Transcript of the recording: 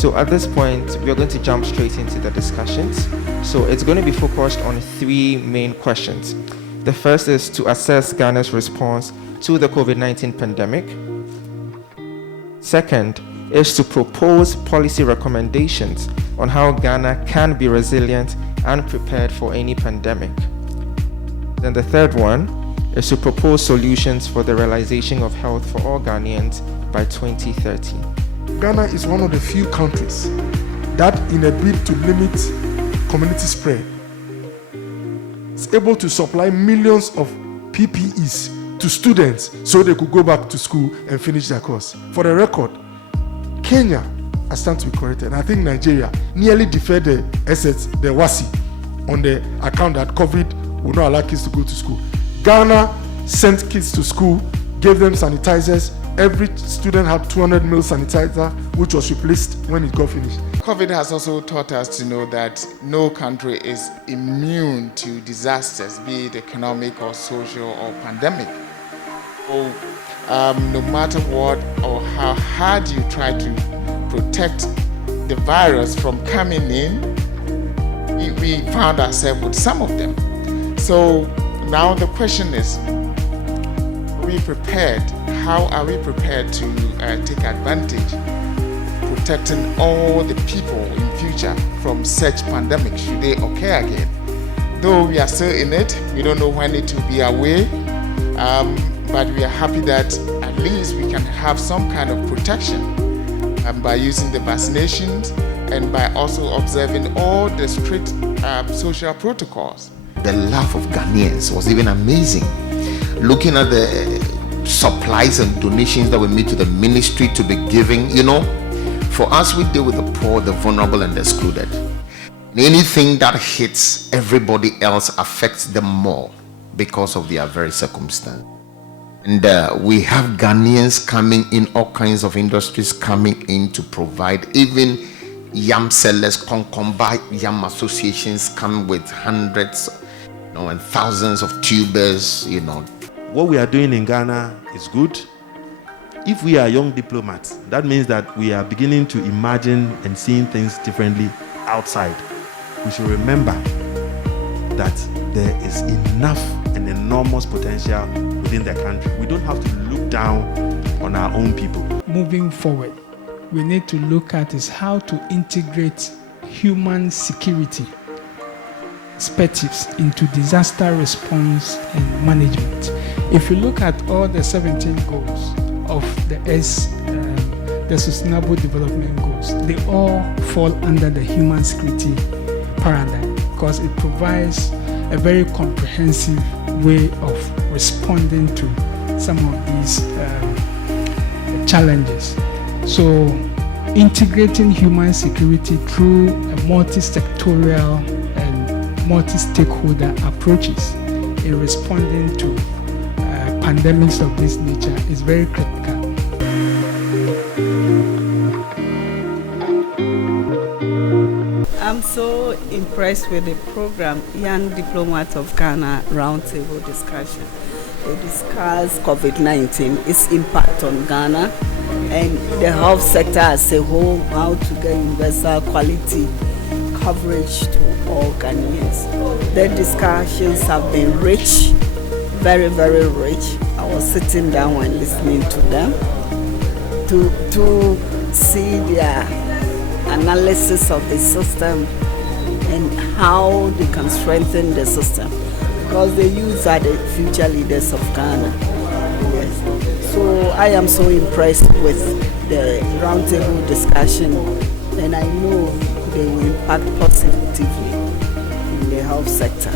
So at this point, we're going to jump straight into the discussions. So it's going to be focused on three main questions. The first is to assess Ghana's response to the COVID-19 pandemic. Second is to propose policy recommendations on how Ghana can be resilient and prepared for any pandemic. Then the third one is to propose solutions for the realization of health for all Ghanaians by 2030. Ghana is one of the few countries that, in a bid to limit community spread, is able to supply millions of PPEs to students so they could go back to school and finish their course. For the record, Kenya, I stand to be corrected, and I think Nigeria nearly deferred the assets, the WASI, on the account that COVID would not allow kids to go to school. Ghana sent kids to school, gave them sanitizers. Every student had 200 ml sanitizer, which was replaced when it got finished. COVID has also taught us to know that no country is immune to disasters, be it economic or social or pandemic. So, no matter what or how hard you try to protect the virus from coming in, we found ourselves with some of them. So now the question is, are we prepared? How are we prepared to take advantage, protecting all the people in future from such pandemic should they occur again? Though we are still in it, we don't know when it will be away. But we are happy that at least we can have some kind of protection by using the vaccinations and by also observing all the strict social protocols. The love of Ghanaians was even amazing. Looking at the supplies and donations that were made to the ministry to be giving, for us, we deal with the poor, the vulnerable, and the excluded. Anything that hits everybody else affects them more because of their very circumstance. And we have Ghanaians coming in, all kinds of industries coming in to provide. Even yam sellers, Konkomba yam associations come with hundreds, and thousands of tubers, What we are doing in Ghana is good. If we are young diplomats, that means that we are beginning to imagine and seeing things differently outside. We should remember that there is enough and enormous potential within the country. We don't have to look down on our own people. Moving forward, we need to look at is how to integrate human security perspectives into disaster response and management. If you look at all the 17 goals of the Sustainable Development Goals, they all fall under the human security paradigm because it provides a very comprehensive way of responding to some of these challenges. So integrating human security through a multi-sectorial and multi-stakeholder approaches in responding to pandemics of this nature is very critical. I'm so impressed with the program, Young Diplomats of Ghana Roundtable Discussion. They discuss COVID-19, its impact on Ghana, and the health sector as a whole, how to get universal quality coverage to all Ghanaians. The discussions have been rich, very, very rich. I was sitting down and listening to them to see their analysis of the system and how they can strengthen the system, because the youth are the future leaders of Ghana. Yes. So I am so impressed with the roundtable discussion, and I know they will impact positively in the health sector.